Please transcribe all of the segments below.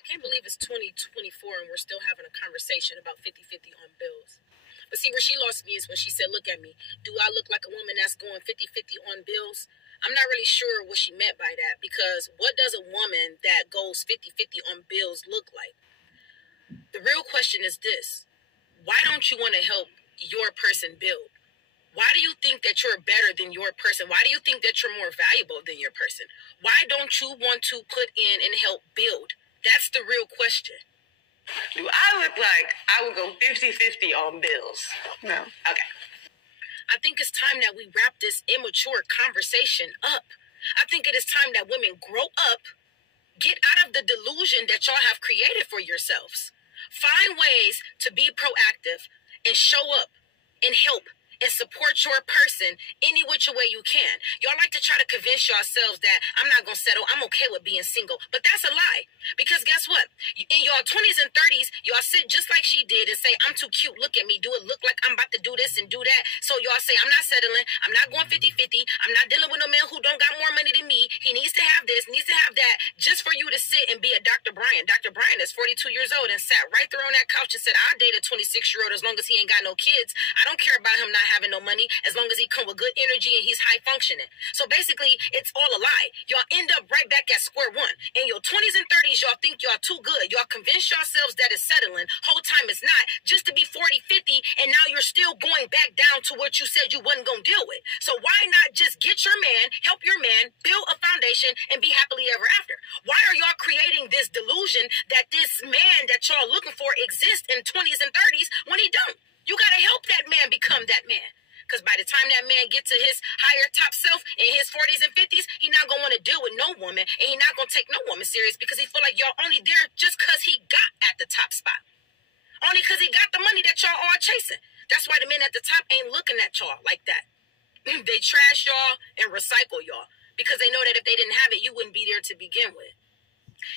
I can't believe it's 2024 and we're still having a conversation about 50-50 on bills. But see, where she lost me is when she said, look at me. Do I look like a woman that's going 50-50 on bills? I'm not really sure what she meant by that, because what does a woman that goes 50-50 on bills look like? The real question is this. Why don't you want to help your person build? Why do you think that you're better than your person? Why do you think that you're more valuable than your person? Why don't you want to put in and help build? That's the real question. Do I look like I would go 50-50 on bills? No. Okay. I think it's time that we wrap this immature conversation up. I think it is time that women grow up, get out of the delusion that y'all have created for yourselves. Find ways to be proactive and show up and help and support your person any which way you can. Y'all like to try to convince yourselves that I'm not going to settle. I'm okay with being single. But that's a lie. Because guess what? In your 20s and 30s, y'all sit just like she did and say, I'm too cute. Look at me. Do it look like I'm about to do this and do that. So y'all say, I'm not settling. I'm not going 50-50. I'm not dealing with no man who don't got more money than me. He needs to have this, needs to have that, just for you to sit and be a Dr. Brian. Dr. Brian is 42 years old and sat right there on that couch and said, I'll date a 26-year-old as long as he ain't got no kids. I don't care about him not having no money as long as he come with good energy and he's high functioning. So basically, it's all a lie. Y'all end up right back at square one. In your 20s and 30s, y'all think y'all too good. Y'all convince yourselves that it's settling. Whole time it's not. Just to be 40-50, and now you're still going back down to what you said you wasn't going to deal with. So why not just get your man, help your man, build a foundation, and be happily ever after? Why are y'all creating this delusion that this man that y'all looking for exists in 20s and 30s when he don't? You got to help that man become that man. Because by the time that man gets to his higher top self in his 40s and 50s, he not going to want to deal with no woman, and he not going to take no woman serious because he feel like y'all only there just because he got at the top spot. Only because he got the money that y'all all chasing. That's why the men at the top ain't looking at y'all like that. They trash y'all and recycle y'all because they know that if they didn't have it, you wouldn't be there to begin with.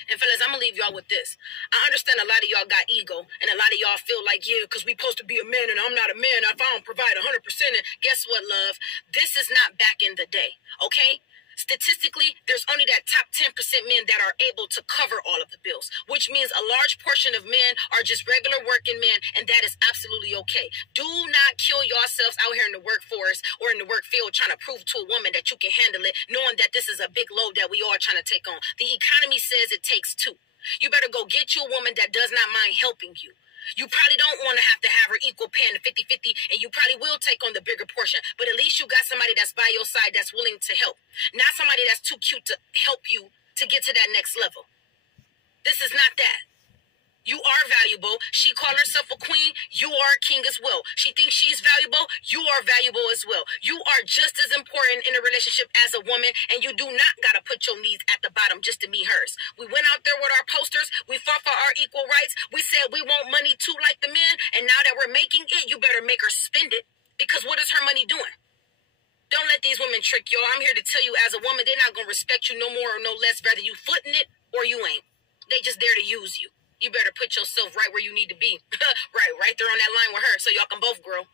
And fellas, I'm going to leave y'all with this. I understand a lot of y'all got ego, and a lot of y'all feel like, yeah, because we supposed to be a man, and I'm not a man if I don't provide 100%. And guess what, love? This is not back in the day, okay? Statistically, there's only that top 10% men that are able to cover all of the bills, which means a large portion of men are just regular working men, and that is absolutely okay. Do not kill yourselves out here in the workforce or in the work field trying to prove to a woman that you can handle it, knowing that this is a big load that we all trying to take on. The economy says it takes two. You better go get you a woman that does not mind helping you. You probably don't want to have her equal pay in 50-50, and you probably will take on the bigger portion. But at least you got somebody that's by your side that's willing to help. Not somebody that's too cute to help you to get to that next level. This is not that. You are valuable. She called herself a queen. You are a king as well. She thinks she's valuable. You are valuable as well. You are just as important in a relationship as a woman, and you do not got to put your needs at the bottom just to meet hers. We went out there with our posters. We fought for our equal rights. We said we want money too like the men, and now that we're making it, you better make her spend it, because what is her money doing? Don't let these women trick y'all. I'm here to tell you, as a woman, they're not going to respect you no more or no less, whether you footing it or you ain't. They just there to use you. You better put yourself right where you need to be. right there on that line with her so y'all can both grow.